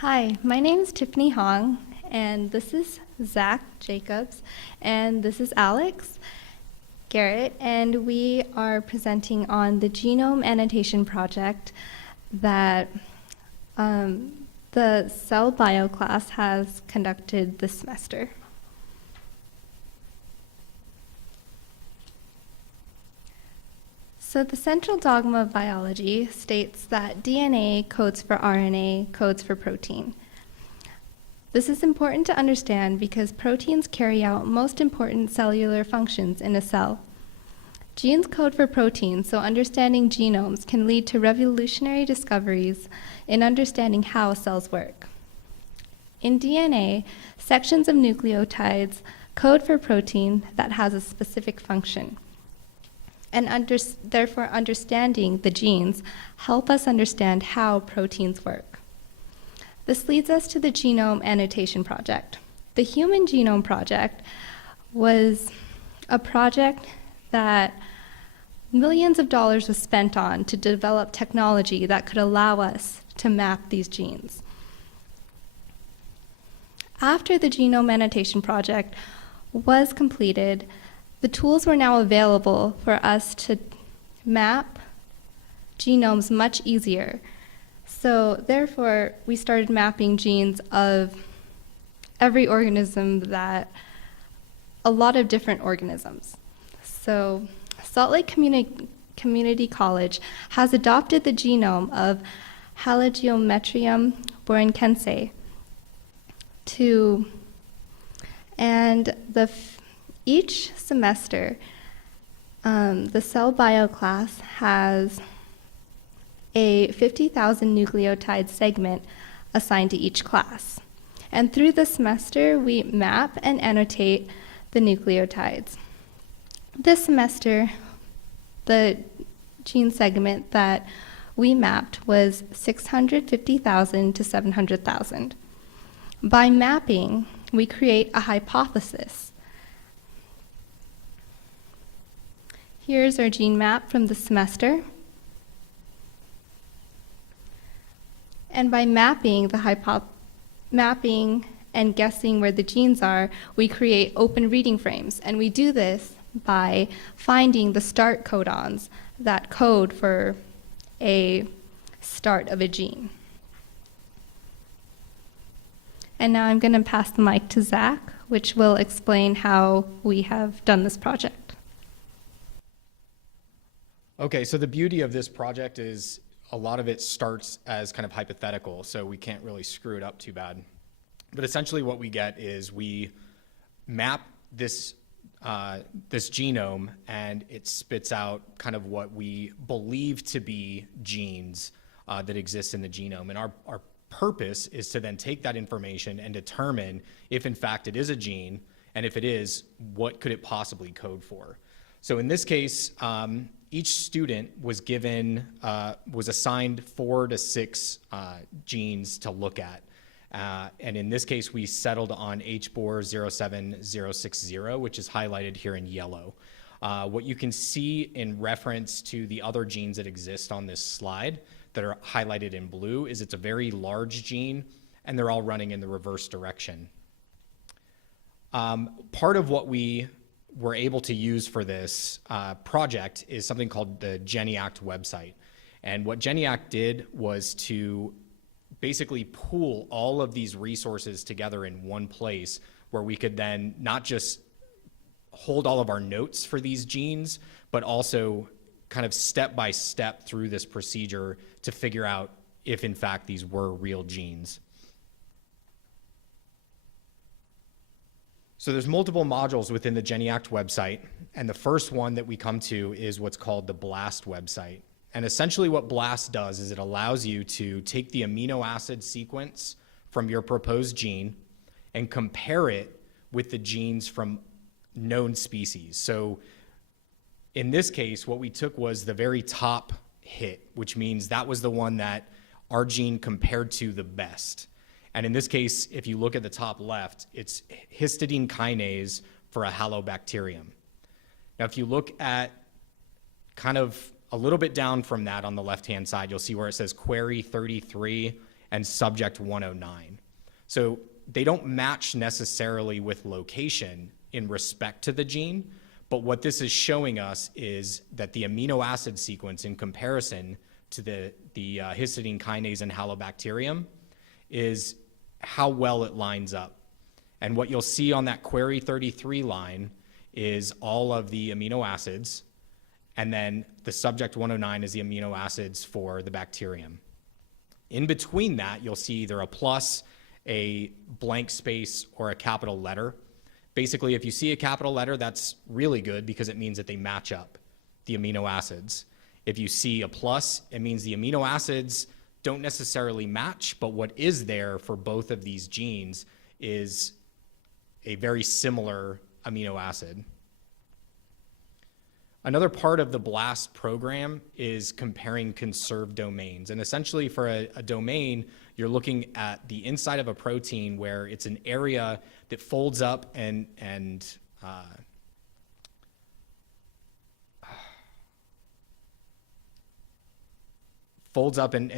Hi, my name is Tiffany Hoang, and this is Zach Jacobs, and this is Alex Garrett, and we are presenting on the Genome Annotation project that the Cell Bio class has conducted this semester. So the central dogma of biology states that DNA codes for RNA, codes for protein. This is important to understand because proteins carry out most important cellular functions in a cell. Genes code for proteins, so understanding genomes can lead to revolutionary discoveries in understanding how cells work. In DNA, sections of nucleotides code for protein that has a specific function. And therefore, understanding the genes help us understand how proteins work. This leads us to the Genome Annotation Project. The Human Genome Project was a project that millions of dollars was spent on to develop technology that could allow us to map these genes. After the Genome Annotation Project was completed, the tools were now available for us to map genomes much easier. So therefore, we started mapping genes of every organism a lot of different organisms. So Salt Lake Community College has adopted the genome of Halogeometricium borinquense each semester, the Cell Bio class has a 50,000 nucleotide segment assigned to each class. And through the semester, we map and annotate the nucleotides. This semester, the gene segment that we mapped was 650,000 to 700,000. By mapping, we create a hypothesis. Here's our gene map from the semester. And by mapping and guessing where the genes are, we create open reading frames. And we do this by finding the start codons that code for a start of a gene. And now I'm going to pass the mic to Zach, which will explain how we have done this project. Okay, so the beauty of this project is a lot of it starts as kind of hypothetical, so we can't really screw it up too bad. But essentially what we get is we map this genome, and it spits out kind of what we believe to be genes that exist in the genome. And our purpose is to then take that information and determine if in fact it is a gene, and if it is, what could it possibly code for. So in this case, each student was assigned 4 to 6 genes to look at. And in this case, we settled on HBOR 07060, which is highlighted here in yellow. What you can see in reference to the other genes that exist on this slide that are highlighted in blue is it's a very large gene, and they're all running in the reverse direction. Part of what we were able to use for this project is something called the GeniAct website. And what GeniAct did was to basically pool all of these resources together in one place where we could then not just hold all of our notes for these genes, but also kind of step by step through this procedure to figure out if in fact these were real genes. So there's multiple modules within the GeniAct website, and the first one that we come to is what's called the BLAST website. And essentially what BLAST does is it allows you to take the amino acid sequence from your proposed gene and compare it with the genes from known species. So in this case, what we took was the very top hit, which means that was the one that our gene compared to the best. And in this case, if you look at the top left, it's histidine kinase for a halobacterium. Now, if you look at kind of a little bit down from that on the left-hand side, you'll see where it says query 33 and subject 109. So they don't match necessarily with location in respect to the gene, but what this is showing us is that the amino acid sequence in comparison to the histidine kinase and Halobacterium is how well it lines up. And what you'll see on that query 33 line is all of the amino acids, and then the subject 109 is the amino acids for the bacterium. In between that, you'll see either a plus, a blank space, or a capital letter. Basically, if you see a capital letter, that's really good because it means that they match up, the amino acids. If you see a plus, it means the amino acids don't necessarily match, but what is there for both of these genes is a very similar amino acid. Another part of the BLAST program is comparing conserved domains. And essentially for a domain, you're looking at the inside of a protein where it's an area that folds up and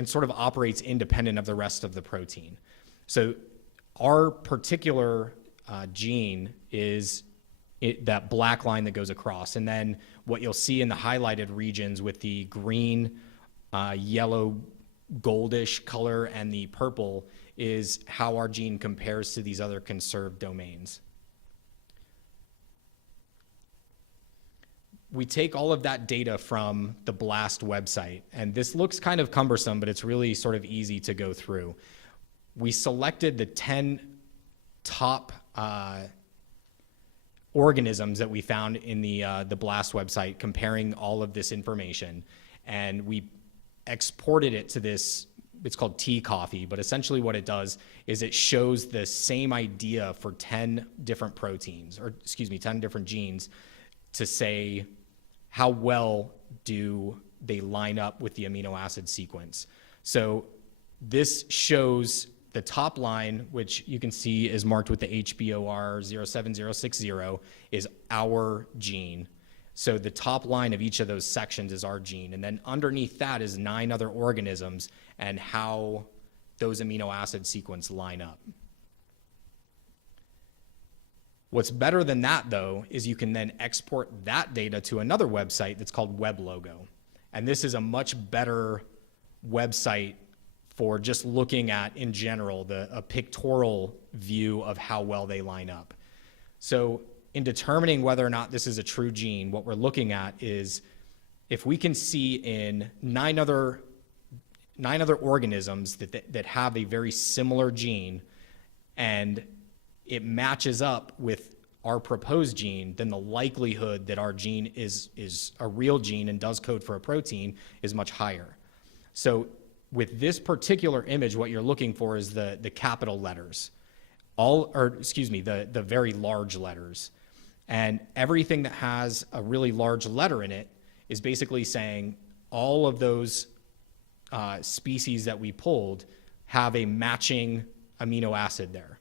sort of operates independent of the rest of the protein. So our particular gene is that black line that goes across. And then what you'll see in the highlighted regions with the green, yellow, goldish color and the purple is how our gene compares to these other conserved domains. We take all of that data from the BLAST website, and this looks kind of cumbersome, but it's really sort of easy to go through. We selected the 10 top organisms that we found in the BLAST website, comparing all of this information, and we exported it to this, it's called T-Coffee, but essentially what it does is it shows the same idea for 10 different proteins, or excuse me, 10 different genes, to say how well do they line up with the amino acid sequence. So this shows the top line, which you can see is marked with the HBOR 07060, is our gene. So the top line of each of those sections is our gene. And then underneath that is 9 other organisms and how those amino acid sequence line up. What's better than that, though, is you can then export that data to another website that's called WebLogo. And this is a much better website for just looking at, in general, a pictorial view of how well they line up. So in determining whether or not this is a true gene, what we're looking at is if we can see in 9 other organisms that have a very similar gene and it matches up with our proposed gene, then the likelihood that our gene is a real gene and does code for a protein is much higher. So with this particular image, what you're looking for is the capital letters, the very large letters. And everything that has a really large letter in it is basically saying all of those species that we pulled have a matching amino acid there.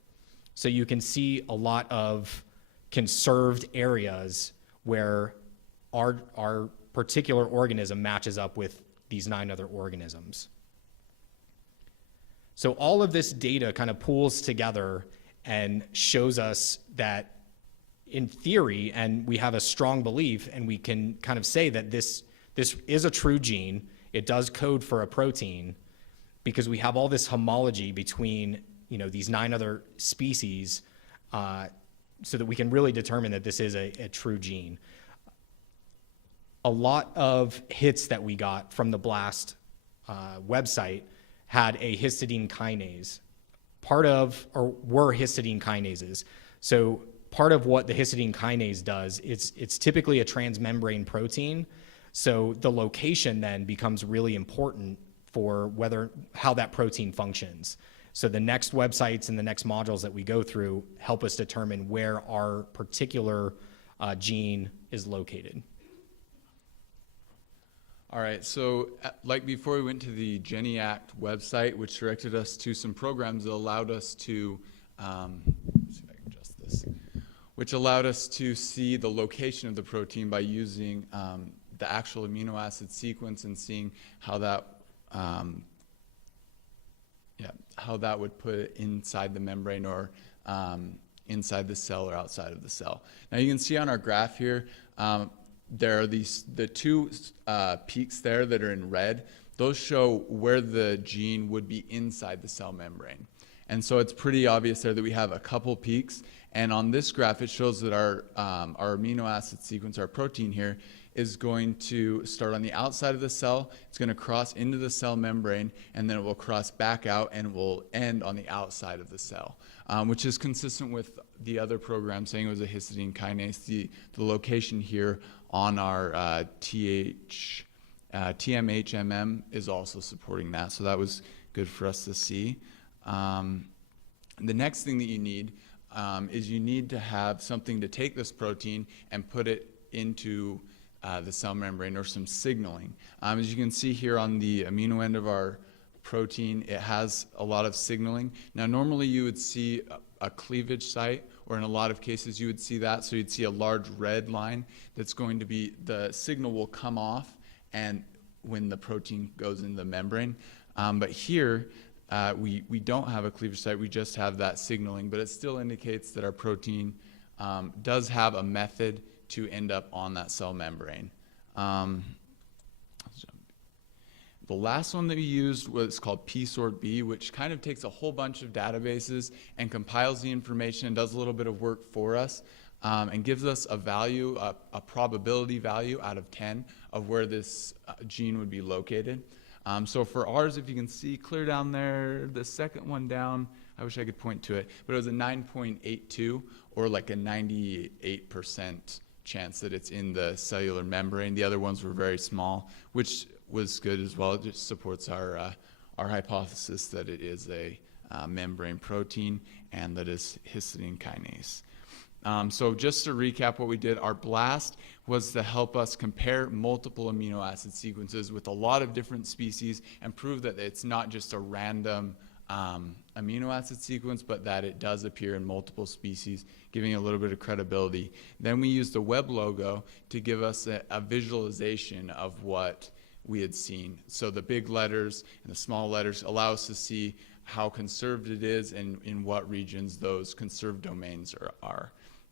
So you can see a lot of conserved areas where our particular organism matches up with these 9 other organisms. So all of this data kind of pools together and shows us that in theory, and we have a strong belief, and we can kind of say that this is a true gene. It does code for a protein because we have all this homology between these 9 other species so that we can really determine that this is a true gene. A lot of hits that we got from the BLAST website had a histidine kinase. Were histidine kinases. So part of what the histidine kinase does, it's typically a transmembrane protein. So the location then becomes really important for how that protein functions. So the next websites and the next modules that we go through help us determine where our particular gene is located. All right, so like before we went to the GeniAct website, which directed us to some programs that allowed us to, let's see if I can adjust this, which allowed us to see the location of the protein by using the actual amino acid sequence and seeing how that Yeah, how that would put it inside the membrane or inside the cell or outside of the cell. Now you can see on our graph here, there are the two peaks there that are in red. Those show where the gene would be inside the cell membrane. And so it's pretty obvious there that we have a couple peaks. And on this graph, it shows that our amino acid sequence, our protein here, is going to start on the outside of the cell. It's going to cross into the cell membrane, and then it will cross back out and will end on the outside of the cell, which is consistent with the other program saying it was a histidine kinase. The location here on our TMHMM is also supporting that, so that was good for us to see. The next thing that you need is you need to have something to take this protein and put it into the cell membrane, or some signaling. As you can see here on the amino end of our protein, it has a lot of signaling. Now normally you would see a cleavage site, or in a lot of cases you would see that, so you'd see a large red line that's going to be, the signal will come off and when the protein goes in the membrane. But here we don't have a cleavage site, we just have that signaling, but it still indicates that our protein does have a method to end up on that cell membrane. The last one that we used was called pSort-B, which kind of takes a whole bunch of databases and compiles the information and does a little bit of work for us, and gives us a value, a probability value out of 10 of where this gene would be located. So for ours, if you can see clear down there, the second one down, I wish I could point to it, but it was a 9.82, or like a 98% chance that it's in the cellular membrane. The other ones were very small, which was good as well. It just supports our hypothesis that it is a membrane protein and that is histidine kinase. So just to recap what we did, our BLAST was to help us compare multiple amino acid sequences with a lot of different species and prove that it's not just a random amino acid sequence, but that it does appear in multiple species, giving a little bit of credibility. Then we used the web logo to give us a visualization of what we had seen. So the big letters and the small letters allow us to see how conserved it is and in what regions those conserved domains are.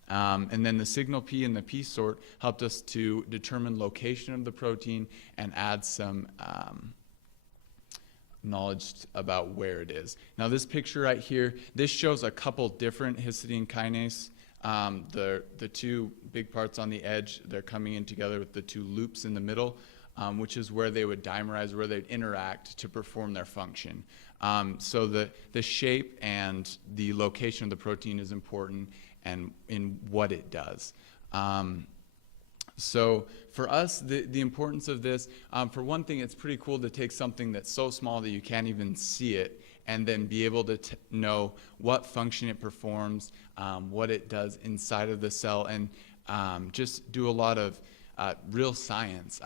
And then the signal P and the pSort helped us to determine location of the protein and add some knowledge about where it is. Now this picture right here, this shows a couple different histidine kinase. The two big parts on the edge, they're coming in together with the two loops in the middle, which is where they would dimerize, where they'd interact to perform their function. So the shape and the location of the protein is important and in what it does. So for us, the importance of this, for one thing, it's pretty cool to take something that's so small that you can't even see it and then be able to know what function it performs, what it does inside of the cell, and just do a lot of real science.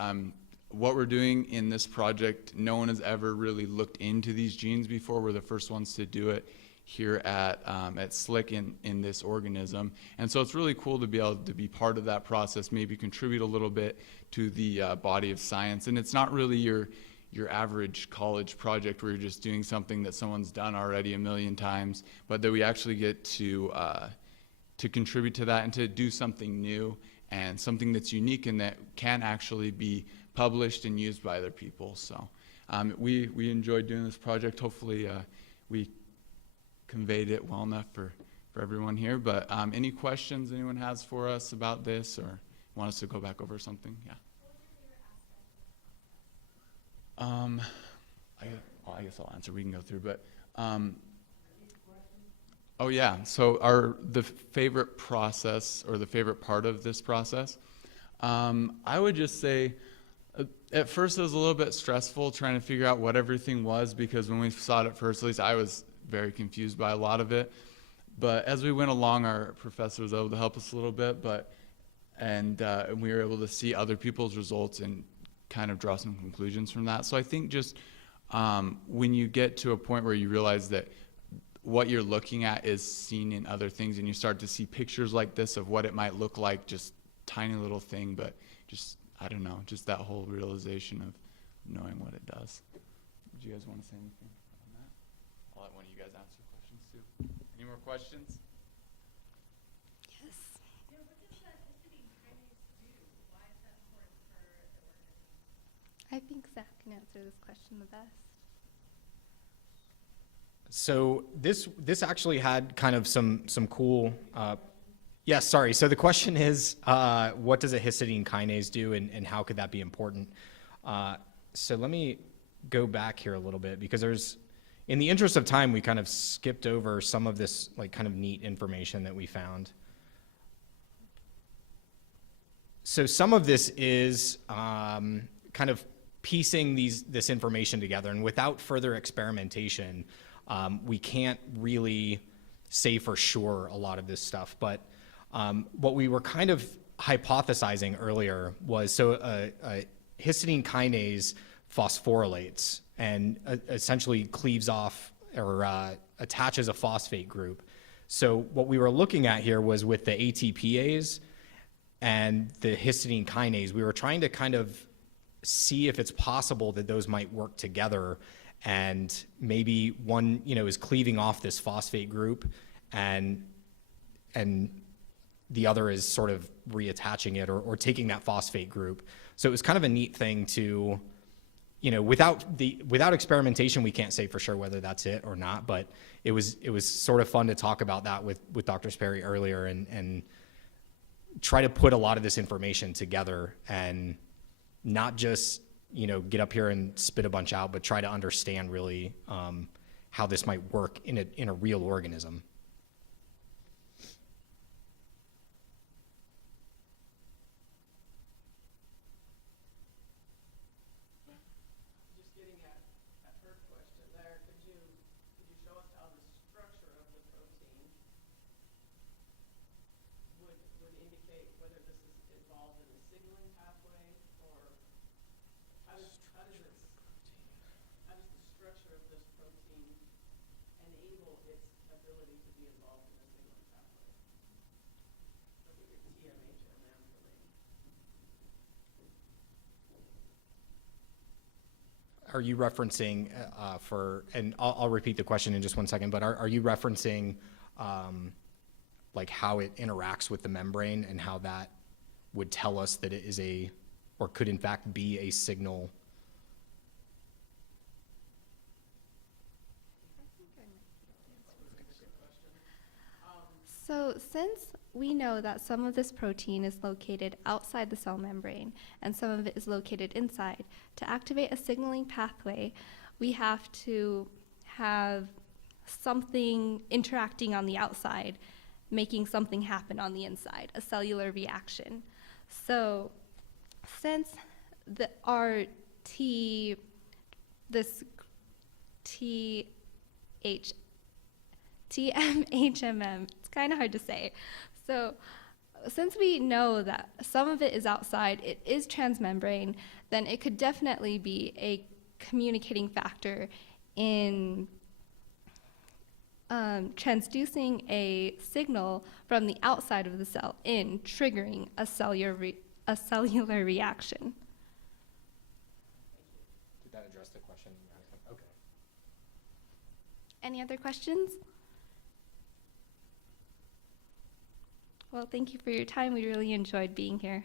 What we're doing in this project, no one has ever really looked into these genes before. We're the first ones to do it here at SLIC in this organism. And so it's really cool to be able to be part of that process, maybe contribute a little bit to the body of science. And it's not really your average college project where you're just doing something that someone's done already a million times, but that we actually get to contribute to that and to do something new and something that's unique and that can actually be published and used by other people. So we enjoyed doing this project. Hopefully we conveyed it well enough for everyone here. But any questions anyone has for us about this, or want us to go back over something? Yeah. I guess I'll answer. We can go through, but oh yeah. So the favorite process or the favorite part of this process, I would just say at first it was a little bit stressful trying to figure out what everything was, because when we saw it at first, at least I was very confused by a lot of it. But as we went along, our professor was able to help us a little bit, and we were able to see other people's results and kind of draw some conclusions from that. So I think just when you get to a point where you realize that what you're looking at is seen in other things, and you start to see pictures like this of what it might look like, just tiny little thing, but just, I don't know, just that whole realization of knowing what it does. Do you guys want to say anything on that? I'll let one of you guys answer questions too. Any more questions? Yes. Yeah, what does that histidine kinase do? Why is that important for the organism? I think Zach can answer this question the best. So this actually had kind of some cool. Yes, sorry. So the question is, what does a histidine kinase do, and how could that be important? So let me go back here a little bit, because there's, in the interest of time, we kind of skipped over some of this like kind of neat information that we found. So some of this is kind of piecing this information together, and without further experimentation, we can't really say for sure a lot of this stuff. But what we were kind of hypothesizing earlier was, so a histidine kinase phosphorylates and essentially cleaves off or attaches a phosphate group. So what we were looking at here was with the ATPase and the histidine kinase, we were trying to kind of see if it's possible that those might work together, and maybe one, is cleaving off this phosphate group, and the other is sort of reattaching it or taking that phosphate group. So it was kind of a neat thing to, without experimentation, we can't say for sure whether that's it or not, but it was sort of fun to talk about that with Dr. Sperry earlier, and try to put a lot of this information together, and not just, get up here and spit a bunch out, but try to understand really how this might work in a real organism. Just getting at her question there, could you show us how the structure of the protein would indicate whether this is involved in the signaling pathway, or how does the structure of this protein enable its ability to be involved in the signaling pathway? Look at your TMHMM domain. Are you referencing and I'll repeat the question in just one second, but are you referencing like how it interacts with the membrane, and how that would tell us that it is or could in fact be a signal? So since we know that some of this protein is located outside the cell membrane and some of it is located inside, to activate a signaling pathway, we have to have something interacting on the outside, making something happen on the inside, a cellular reaction. So since TMHMM, it's kind of hard to say. So since we know that some of it is outside, it is transmembrane, then it could definitely be a communicating factor in transducing a signal from the outside of the cell in, triggering a cellular reaction. Did that address the question? Okay. Any other questions? Well, thank you for your time. We really enjoyed being here.